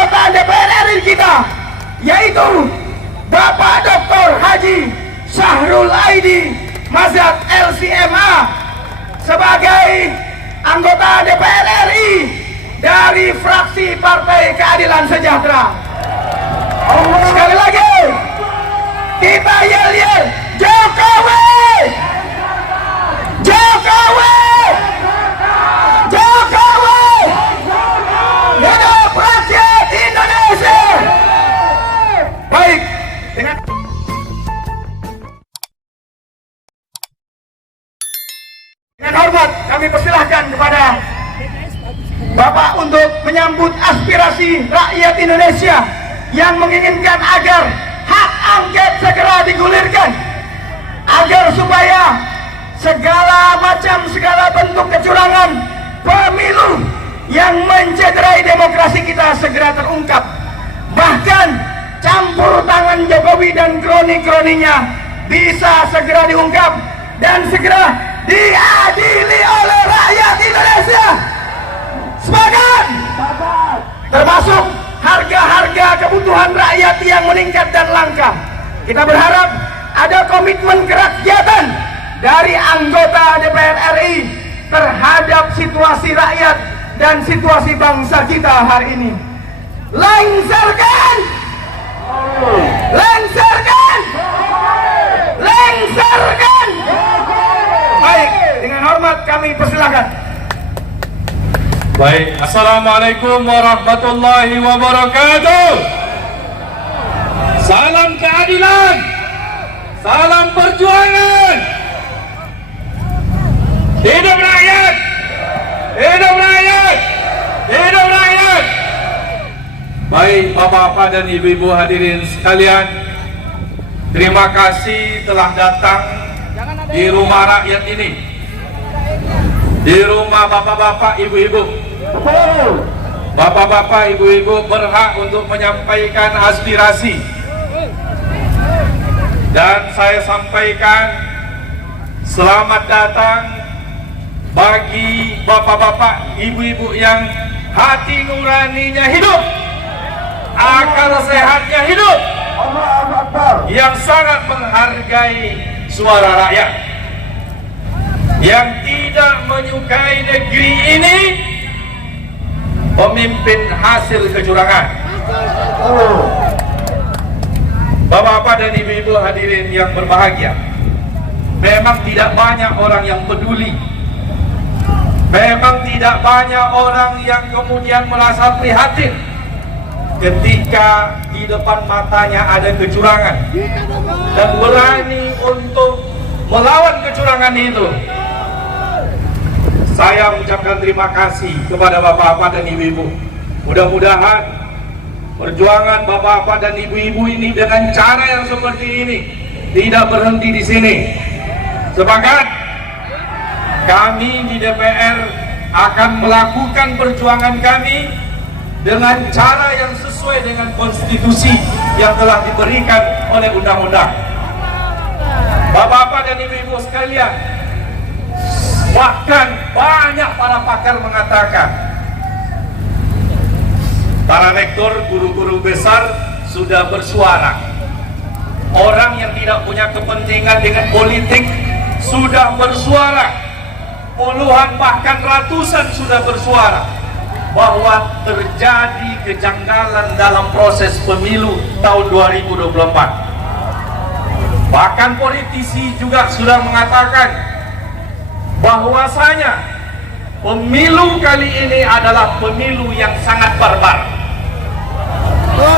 anggota DPR RI kita, yaitu Bapak Dr. Haji Syahrul Aidi Mazhab LCMA sebagai anggota DPR RI dari fraksi Partai Keadilan Sejahtera. Sekali lagi kita yel-yel Jokowi, Jokowi, Jokowi, hidup rakyat Indonesia. Baik, dengan hormat kami persilahkan kepada Bapak untuk menyambut aspirasi rakyat Indonesia yang menginginkan agar hak angket segera digulirkan, agar supaya segala bentuk kecurangan pemilu yang mencederai demokrasi kita segera terungkap. Bahkan campur tangan Jokowi dan kroni-kroninya bisa segera diungkap dan segera diadili oleh rakyat Indonesia. Sepakat? Termasuk harga-harga kebutuhan rakyat yang meningkat dan langka. Kita berharap ada komitmen kerakyatan dari anggota DPR RI terhadap situasi rakyat dan situasi bangsa kita hari ini. Lengsarkan! Lengsarkan! Lengsarkan! Baik, dengan hormat kami persilakan. Baik, Assalamualaikum warahmatullahi wabarakatuh. Salam keadilan, salam perjuangan. Hidup rakyat, hidup rakyat, hidup rakyat. Baik, bapak-bapak dan ibu-ibu hadirin sekalian, terima kasih telah datang di rumah rakyat ini, di rumah bapak-bapak, ibu-ibu. Bapak-bapak, ibu-ibu berhak untuk menyampaikan aspirasi, dan saya sampaikan selamat datang bagi bapak-bapak, ibu-ibu yang hati nuraninya hidup, akal sehatnya hidup, yang sangat menghargai suara rakyat, yang tidak menyukai negeri ini pemimpin hasil kecurangan. Bapak-bapak dan ibu-ibu hadirin yang berbahagia, memang tidak banyak orang yang peduli, memang tidak banyak orang yang kemudian merasa prihatin ketika di depan matanya ada kecurangan dan berani untuk melawan kecurangan itu. Saya mengucapkan terima kasih kepada bapak-bapak dan ibu-ibu. Mudah-mudahan perjuangan bapak-bapak dan ibu-ibu ini dengan cara yang seperti ini tidak berhenti di sini. Sepakat? Kami di DPR akan melakukan perjuangan kami dengan cara yang sesuai dengan konstitusi yang telah diberikan oleh undang-undang. Bapak-bapak dan ibu-ibu sekalian, bahkan banyak para pakar mengatakan, para rektor, guru-guru besar sudah bersuara. Orang yang tidak punya kepentingan dengan politik sudah bersuara. Puluhan bahkan ratusan sudah bersuara bahwa terjadi kejanggalan dalam proses pemilu tahun 2024. Bahkan politisi juga sudah mengatakan bahwasanya pemilu kali ini adalah pemilu yang sangat barbar.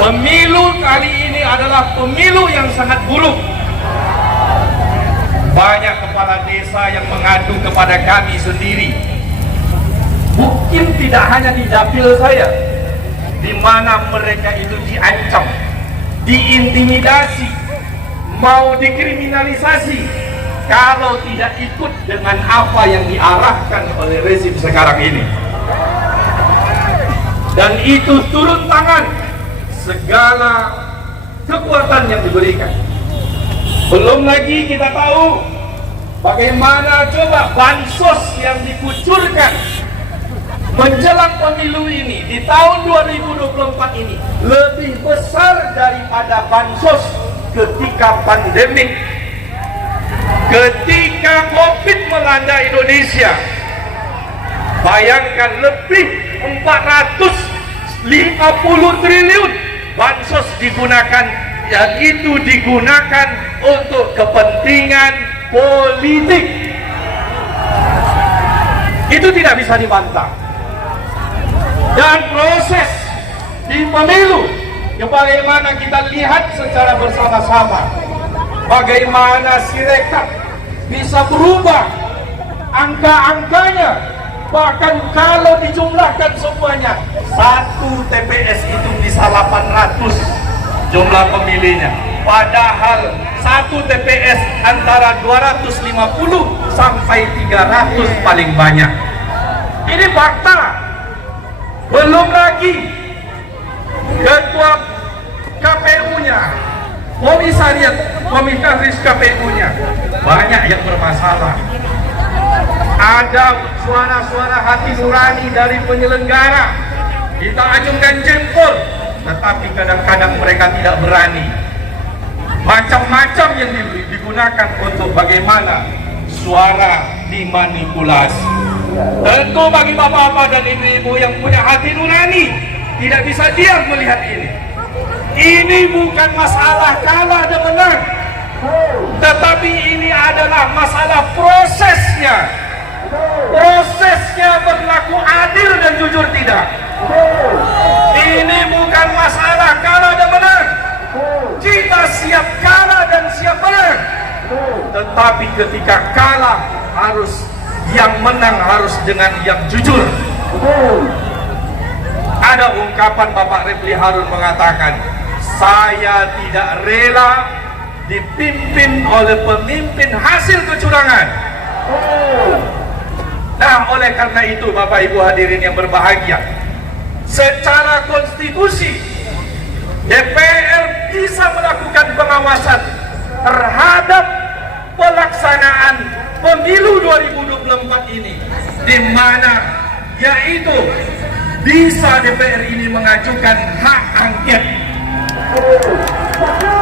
Pemilu kali ini adalah pemilu yang sangat buruk. Banyak kepala desa yang mengadu kepada kami sendiri. Mungkin tidak hanya di dapil saya, di mana mereka itu diancam, diintimidasi, mau dikriminalisasi kalau tidak ikut dengan apa yang diarahkan oleh rezim sekarang ini. Dan itu turun tangan segala kekuatan yang diberikan. Belum lagi kita tahu bagaimana coba bansos yang dikucurkan menjelang pemilu ini di tahun 2024 ini lebih besar daripada bansos ketika pandemik, ketika COVID melanda Indonesia. Bayangkan lebih 450 triliun bansos digunakan, yang itu digunakan untuk kepentingan politik. Itu tidak bisa dibantah. Dan proses di pemilu, bagaimana kita lihat secara bersama-sama, bagaimana Sirekap bisa berubah angka-angkanya. Bahkan kalau dijumlahkan semuanya, satu TPS itu bisa 800 jumlah pemilihnya. Padahal satu TPS antara 250 sampai 300 paling banyak. Ini fakta. Belum lagi ketua KPU-nya, komisaris KPU-nya banyak yang bermasalah. Ada suara-suara hati nurani dari penyelenggara, kita acungkan jempol, tetapi kadang-kadang mereka tidak berani. Macam-macam yang digunakan untuk bagaimana suara dimanipulasi. Tentu bagi bapak-bapak dan ibu-ibu yang punya hati nurani tidak bisa diam melihat ini. Ini bukan masalah kalah dan menang, tetapi ini adalah masalah prosesnya. Prosesnya berlaku adil dan jujur tidak. Ini bukan masalah kalah dan menang. Kita siap kalah dan siap menang, tetapi ketika kalah harus yang menang harus dengan yang jujur. Ada ungkapan Bapak Refli Harun mengatakan, saya tidak rela dipimpin oleh pemimpin hasil kecurangan. Nah, oleh karena itu Bapak Ibu hadirin yang berbahagia, secara konstitusi DPR bisa melakukan pengawasan terhadap pelaksanaan pemilu 2024 ini, di mana yaitu bisa DPR ini mengajukan hak angket.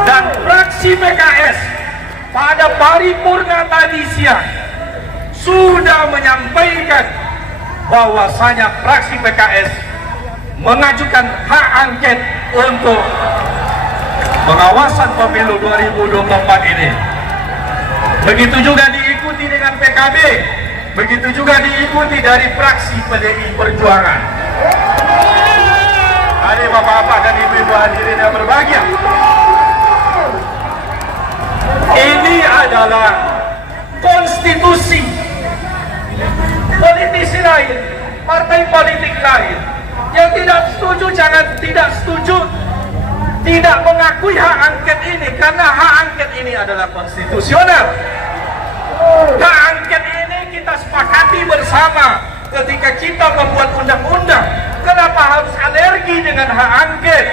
Dan fraksi PKS pada paripurna tadi siang sudah menyampaikan bahwasanya fraksi PKS mengajukan hak angket untuk pengawasan pemilu 2024 ini. Begitu juga diikuti dengan PKB, begitu juga diikuti dari fraksi PDI Perjuangan. Hari bapak-bapak dan ibu-ibu hadirin yang berbahagia, ini adalah konstitusi. Politisi lain, partai politik lain yang tidak setuju, jangan tidak setuju, tidak mengakui hak angket ini, karena hak angket ini adalah konstitusional. Hak angket ini kita sepakati bersama ketika kita membuat undang-undang. Kenapa harus alergi dengan hak angket?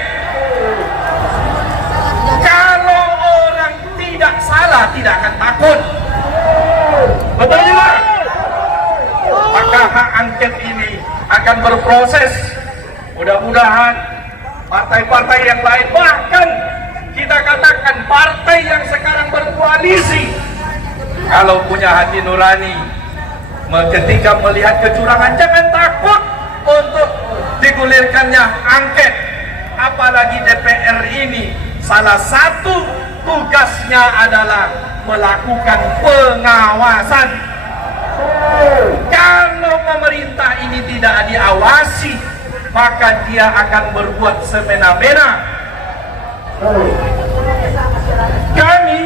Kalau orang tidak salah, tidak akan takut. Betul tidak? Maka hak angket ini akan berproses. Mudah-mudahan partai-partai yang lain, bahkan kita katakan partai yang sekarang berkoalisi, kalau punya hati nurani, ketika melihat kecurangan jangan takut untuk digulirkannya angket. Apalagi DPR ini salah satu tugasnya adalah melakukan pengawasan. Kalau pemerintah ini tidak diawasi, maka dia akan berbuat semena-mena. Kami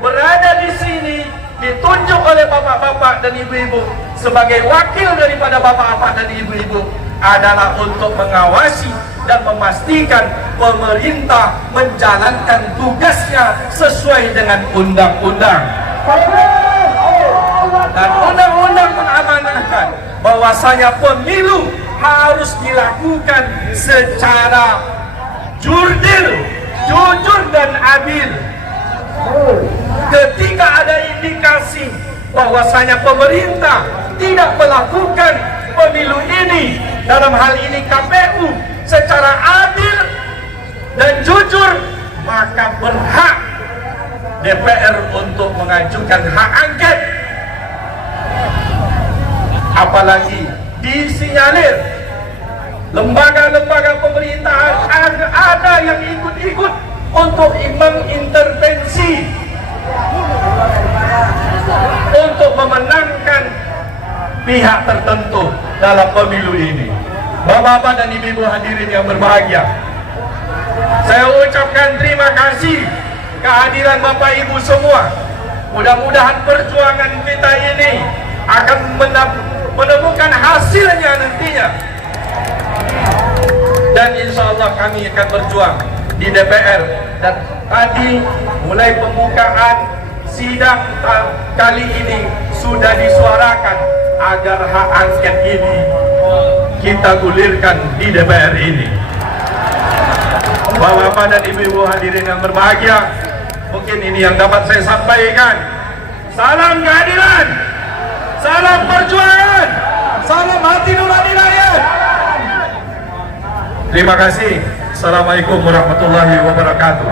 berada di sini ditunjuk oleh bapak-bapak dan ibu-ibu sebagai wakil daripada bapak-bapak dan ibu-ibu adalah untuk mengawasi dan memastikan pemerintah menjalankan tugasnya sesuai dengan undang-undang. Dan undang-undang mengamanahkan bahwasanya pemilu harus dilakukan secara jurdil, jujur dan adil. Ketika ada indikasi bahwasanya pemerintah tidak melakukan pemilu ini, dalam hal ini KPU, secara adil dan jujur, maka berhak DPR untuk mengajukan hak angket. Apalagi disinyalir lembaga-lembaga pemerintahan ada yang ikut-ikut untuk mengintervensi untuk memenangkan pihak tertentu dalam pemilu ini. Bapak-bapak dan ibu-ibu hadirin yang berbahagia, saya ucapkan terima kasih kehadiran Bapak Ibu semua. Mudah-mudahan perjuangan kita ini akan menemukan hasilnya nantinya. Dan insya Allah kami akan berjuang di DPR. Dan tadi mulai pembukaan sidang kali ini sudah disuarakan agar hak angket ini kita gulirkan di DPR ini. Bapak-bapak dan ibu-ibu hadirin yang berbahagia, mungkin ini yang dapat saya sampaikan. Salam keadilan, salam perjuangan, salam hati nurani rakyat. Terima kasih. Assalamualaikum warahmatullahi wabarakatuh.